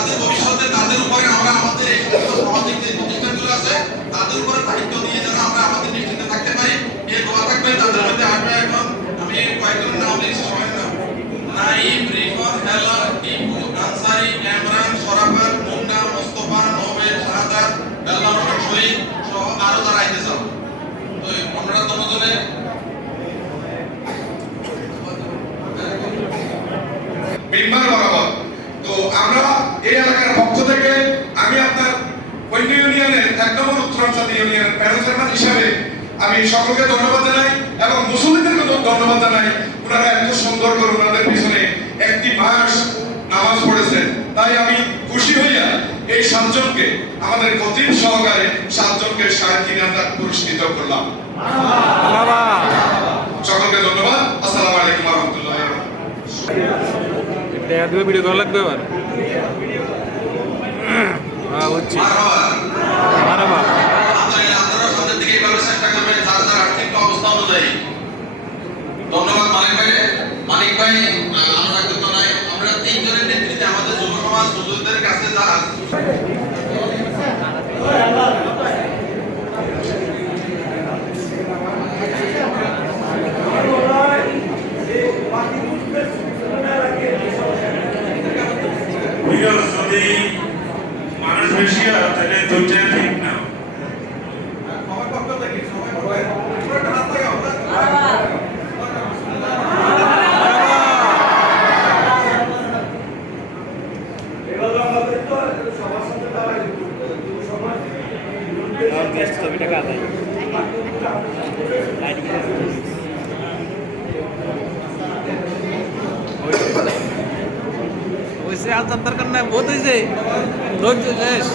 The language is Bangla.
যাতে ভবিষ্যতে এই এলাকার পক্ষ থেকে আমি আপনার ঐন্য ইউনিয়নের এক নম্বর উত্তরাঞ্চল ইউনিয়নের প্যানেল চেয়ারম্যান হিসাবে আমি সকলকে ধন্যবাদ জানাই এবং মুসলিমদেরকে ধন্যবাদ জানাই। ওনারা এত সুন্দর করে ওনাদের পিছনে একটি মাস নামাজ পড়েছেন। তাই আমি খুশি হইয়া এই সাতজনকে, আমাদের গতির সহকারে সাতজনকে সাড়ে তিন হাজার পুরস্কৃত করলাম। সকলকে ধন্যবাদ। আসসালামু আলাইকুম রহমতুল্লাহ দেখা দিবে ভিডিও করা লাগবে এবার হচ্ছে। ধন্যবাদ মানিক ভাই। মানিক ভাই বিকজ যদি মানুষ বেশি তাহলে দুইটা ঠিক না ছবিটা কাটাই ওইসে আর দরকার নাই বহুত হয়েছে। ধৈর্য শেষ।